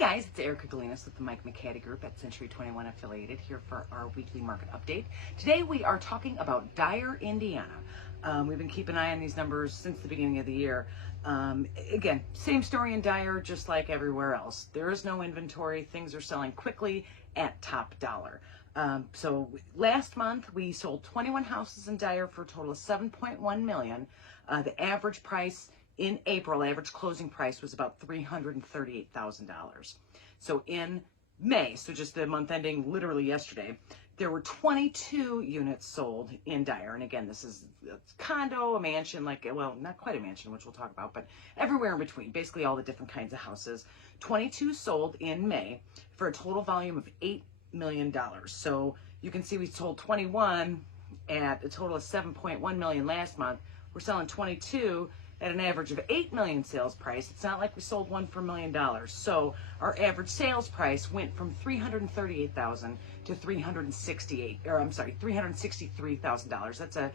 guys, it's Erica Galinas with the Mike McCaddy Group at Century 21 Affiliated here for our weekly market update. Today we are talking about Dyer, Indiana. We've been keeping an eye on these numbers since the beginning of the year. Again, same story in Dyer, just like everywhere else. There is no inventory. Things are selling quickly at top dollar. So last month we sold 21 houses in Dyer for a total of $7.1 million. The average price in April, average closing price was about $338,000. So in May, so just the month ending literally yesterday, there were 22 units sold in Dyer. And again, this is a condo, a mansion, well, not quite a mansion, which we'll talk about, but everywhere in between, basically all the different kinds of houses. 22 sold in May for a total volume of $8 million. So you can see we sold 21 at a total of $7.1 million last month. We're selling 22 at an average of $8 million sales price. It's not like we sold one for $1 million. So our average sales price went from $338,000 to $363,000. That's a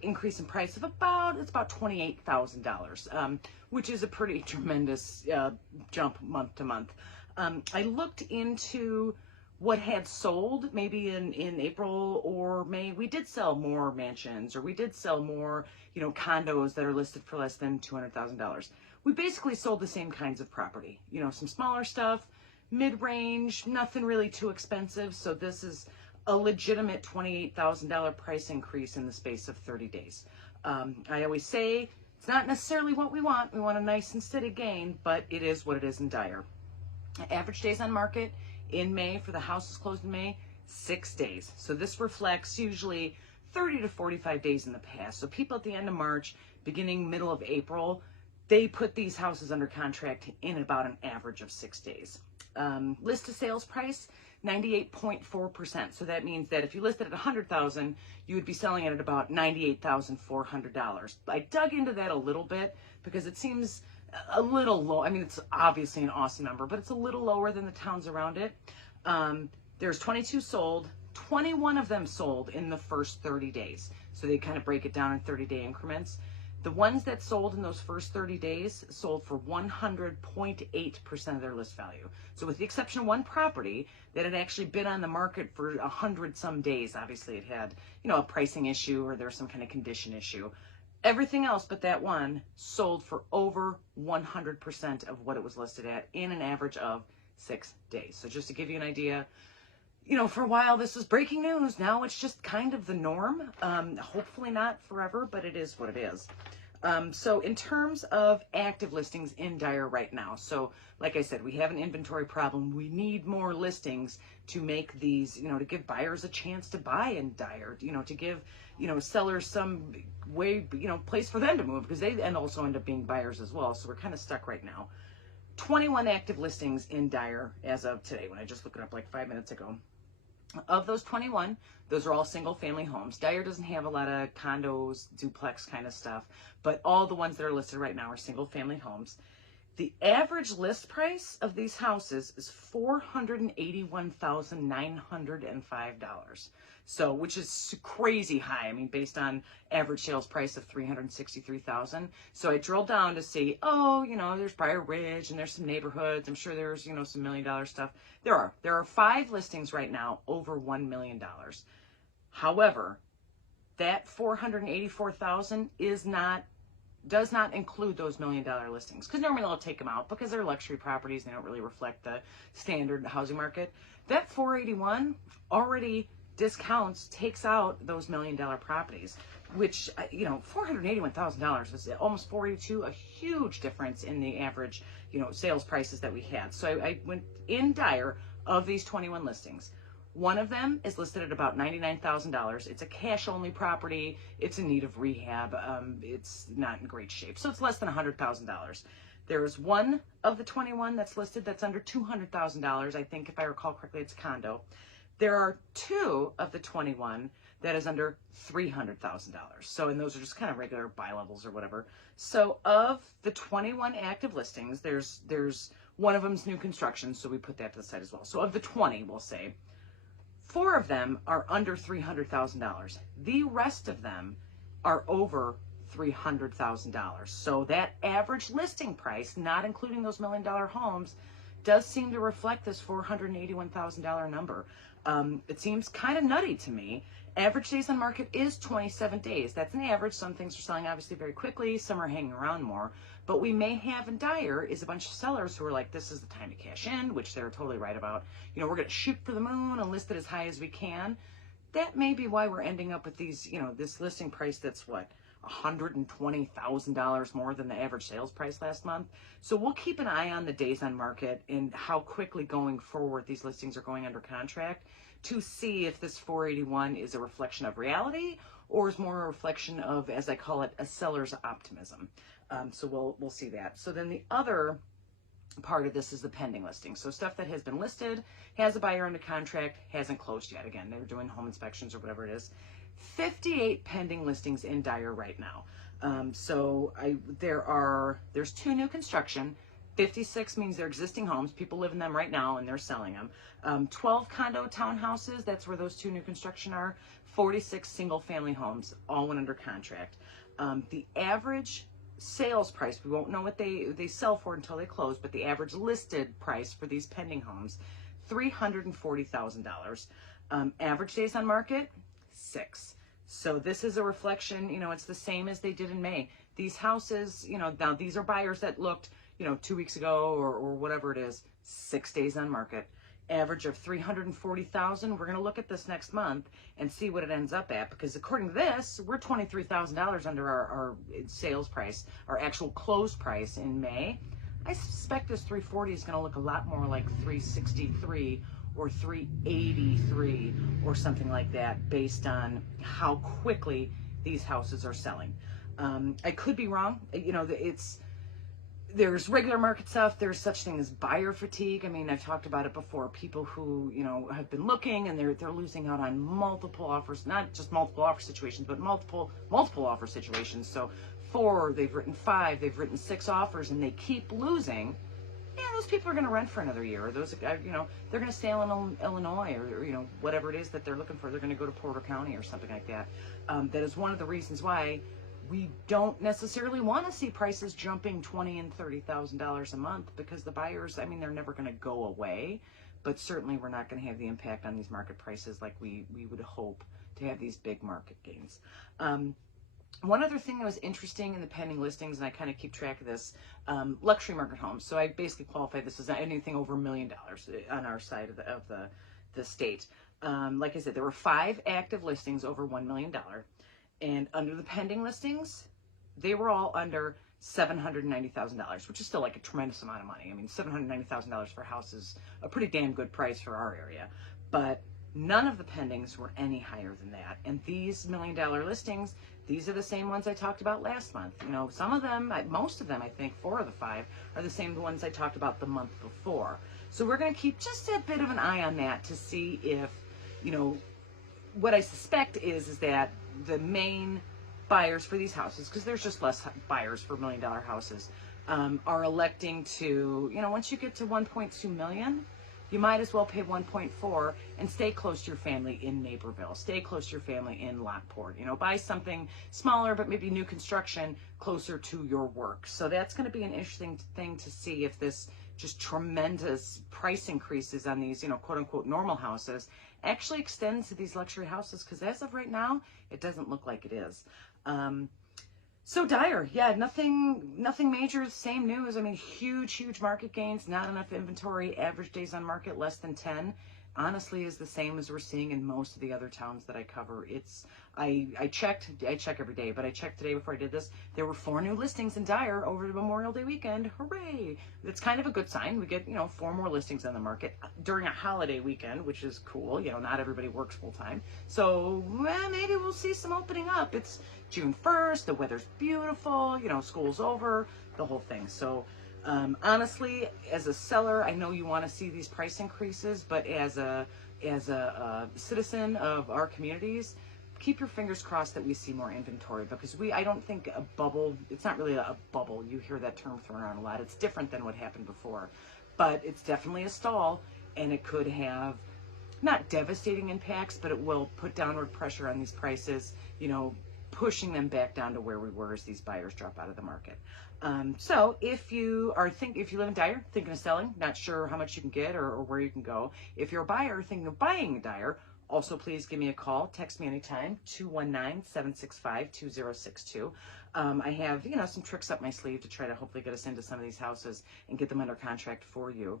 increase in price of about $28,000, which is a pretty tremendous jump month to month. I looked into what had sold maybe in April or May. We did sell more mansions, or we did sell more, condos that are listed for less than $200,000. We basically sold the same kinds of property, some smaller stuff, mid-range, nothing really too expensive. So this is a legitimate $28,000 price increase in the space of 30 days. I always say it's not necessarily what we want. We want a nice and steady gain, but it is what it is in Dyer. Average days on market in May for the houses closed in May, 6 days. So this reflects usually 30 to 45 days in the past. So people at the end of March, beginning middle of April, they put these houses under contract in about an average of 6 days. List to sales price, 98.4%. So that means that if you listed at $100,000, you would be selling it at about $98,400. I dug into that a little bit because it seems a little low. I mean, it's obviously an awesome number, but it's a little lower than the towns around it. There's 22 sold. 21 of them sold in the first 30 days. So they kind of break it down in 30-day increments. The ones that sold in those first 30 days sold for 100.8% of their list value. So with the exception of one property that had actually been on the market for 100 some days, obviously it had, a pricing issue or there's some kind of condition issue. Everything else but that one sold for over 100% of what it was listed at in an average of 6 days. So just to give you an idea, for a while this was breaking news. Now it's just kind of the norm. Hopefully not forever, but it is what it is. So in terms of active listings in Dyer right now, so like I said, we have an inventory problem. We need more listings to make these, to give buyers a chance to buy in Dyer, to give, sellers some way, place for them to move, because they also end up being buyers as well. So we're kind of stuck right now. 21 active listings in Dyer as of today, when I just looked it up like 5 minutes ago. Of those 21, those are all single family homes. Dyer doesn't have a lot of condos, duplex kind of stuff, but all the ones that are listed right now are single family homes. The average list price of these houses is $481,905. So, which is crazy high. I mean, based on average sales price of $363,000. So I drilled down to see, there's Briar Ridge and there's some neighborhoods. I'm sure there's, some $1 million stuff. There are 5 listings right now over $1 million. However, that $484,000 does not include those $1 million listings, because normally they'll take them out because they're luxury properties. They don't really reflect the standard housing market. That 481 already discounts, takes out those $1 million properties, which, $481,000 is almost 482, a huge difference in the average, sales prices that we had. So I went in Dyer of these 21 listings. One of them is listed at about $99,000. It's a cash-only property. It's in need of rehab. It's not in great shape. So it's less than $100,000. There's one of the 21 that's listed that's under $200,000. I think, if I recall correctly, it's a condo. There are 2 of the 21 that is under $300,000. So, and those are just kind of regular buy levels or whatever. So of the 21 active listings, there's one of them's new construction. So we put that to the side as well. So of the 20, we'll say, 4 of them are under $300,000. The rest of them are over $300,000. So that average listing price, not including those $1 million homes, does seem to reflect this $481,000 number. It seems kind of nutty to me. Average days on market is 27 days. That's an average. Some things are selling obviously very quickly. Some are hanging around more. But we may have in Dyer is a bunch of sellers who are like, this is the time to cash in, which they're totally right about. You know, we're going to shoot for the moon and list it as high as we can. That may be why we're ending up with these, you know, this listing price that's what, $120,000 more than the average sales price last month. So we'll keep an eye on the days on market and how quickly going forward these listings are going under contract to see if this 481 is a reflection of reality or is more a reflection of, as I call it, a seller's optimism. So we'll see that. So then the other part of this is the pending listing. So stuff that has been listed, has a buyer under contract, hasn't closed yet. Again, they're doing home inspections or whatever it is. 58 pending listings in Dyer right now. There's 2 new construction. 56 means they're existing homes. People live in them right now and they're selling them. 12 condo townhouses, that's where those 2 new construction are. 46 single family homes, all went under contract. The average sales price, we won't know what they sell for until they close, but the average listed price for these pending homes, $340,000. Average days on market, 6. So this is a reflection, you know, it's the same as they did in May. These houses, you know, now these are buyers that looked, you know, 2 weeks ago or whatever it is, 6 days on market. Average of $340,000. We're going to look at this next month and see what it ends up at, because according to this, we're $23,000 under our sales price, our actual close price in May. I suspect this 340 is going to look a lot more like 363 or 383 or something like that based on how quickly these houses are selling. I could be wrong. You know, there's regular market stuff. There's such thing as buyer fatigue. I mean, I've talked about it before. People who, you know, have been looking and they're losing out on multiple offers, not just multiple offer situations, but multiple offer situations. So 4, they've written 5, they've written 6 offers and they keep losing. Yeah, those people are going to rent for another year. Or those, you know, they're going to stay in Illinois or, you know, whatever it is that they're looking for. They're going to go to Porter County or something like that. That is one of the reasons why we don't necessarily want to see prices jumping $20,000 and $30,000 a month, because the buyers, I mean, they're never going to go away, but certainly we're not going to have the impact on these market prices like we would hope to have these big market gains. One other thing that was interesting in the pending listings, and I kind of keep track of this, luxury market homes. So I basically qualify this as anything over $1 million on our side of the state. Like I said, there were 5 active listings over $1 million. And under the pending listings, they were all under $790,000, which is still like a tremendous amount of money. I mean, $790,000 for a house is a pretty damn good price for our area. But none of the pendings were any higher than that. And these $1 million listings, these are the same ones I talked about last month. You know, some of them, most of them, I think 4 of the 5 are the same ones I talked about the month before. So we're going to keep just a bit of an eye on that to see if, you know, what I suspect is that the main buyers for these houses, because there's just less buyers for $1 million houses, are electing to, you know, once you get to 1.2 million, you might as well pay 1.4 and stay close to your family in Naperville, stay close to your family in Lockport, you know, buy something smaller, but maybe new construction closer to your work. So that's going to be an interesting thing to see if this just tremendous price increases on these, you know, quote unquote normal houses actually extends to these luxury houses, because as of right now, it doesn't look like it is. So Dyer, yeah, nothing major, same news. I mean, huge market gains, not enough inventory, average days on market less than 10. Honestly, is the same as we're seeing in most of the other towns that I cover. I check every day, but I checked today before I did this. There were 4 new listings in Dyer over the Memorial Day weekend. Hooray! It's kind of a good sign. We get, you know, 4 more listings on the market during a holiday weekend, which is cool. You know, not everybody works full time. So maybe we'll see some opening up. It's June 1st. The weather's beautiful. You know, school's over, the whole thing. So honestly, as a seller, I know you want to see these price increases, but as a citizen of our communities, keep your fingers crossed that we see more inventory, because I don't think a bubble, it's not really a bubble. You hear that term thrown around a lot. It's different than what happened before, but it's definitely a stall, and it could have not devastating impacts, but it will put downward pressure on these prices, you know, pushing them back down to where we were as these buyers drop out of the market. So if you live in Dyer, thinking of selling, not sure how much you can get or where you can go. If you're a buyer thinking of buying a Dyer, also please give me a call, text me anytime, 219-765-2062. I have, some tricks up my sleeve to try to hopefully get us into some of these houses and get them under contract for you.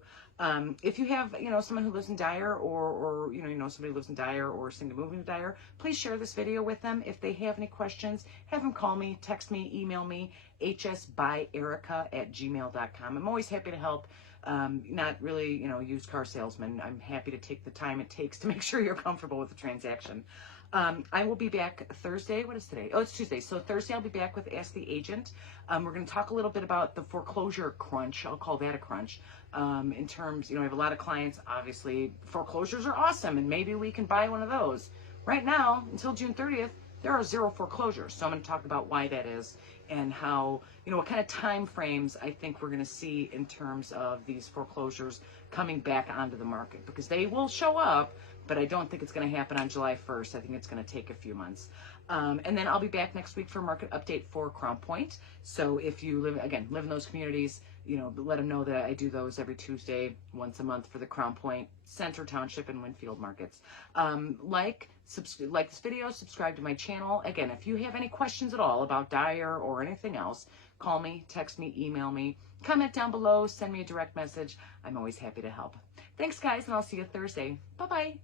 If you have, someone who lives in Dyer or somebody who lives in Dyer or is thinking of moving to Dyer, please share this video with them. If they have any questions, have them call me, text me, email me, hsbyerica@gmail.com. I'm always happy to help. Not really, used car salesman. I'm happy to take the time it takes to make sure you're comfortable with the transaction. I will be back Thursday. What is today? Oh, it's Tuesday. So Thursday I'll be back with Ask the Agent. We're going to talk a little bit about the foreclosure crunch. I'll call that a crunch. In terms, I have a lot of clients. Obviously, foreclosures are awesome, and maybe we can buy one of those. Right now, until June 30th, there are 0 foreclosures. So I'm going to talk about why that is and how, what kind of time frames I think we're going to see in terms of these foreclosures coming back onto the market, because they will show up, but I don't think it's going to happen on July 1st. I think it's going to take a few months. And then I'll be back next week for a market update for Crown Point. So if you live in those communities, let them know that I do those every Tuesday, once a month for the Crown Point, Center Township, and Winfield markets. Like this video, subscribe to my channel. Again, if you have any questions at all about Dyer or anything else, call me, text me, email me, comment down below, send me a direct message. I'm always happy to help. Thanks, guys, and I'll see you Thursday. Bye-bye.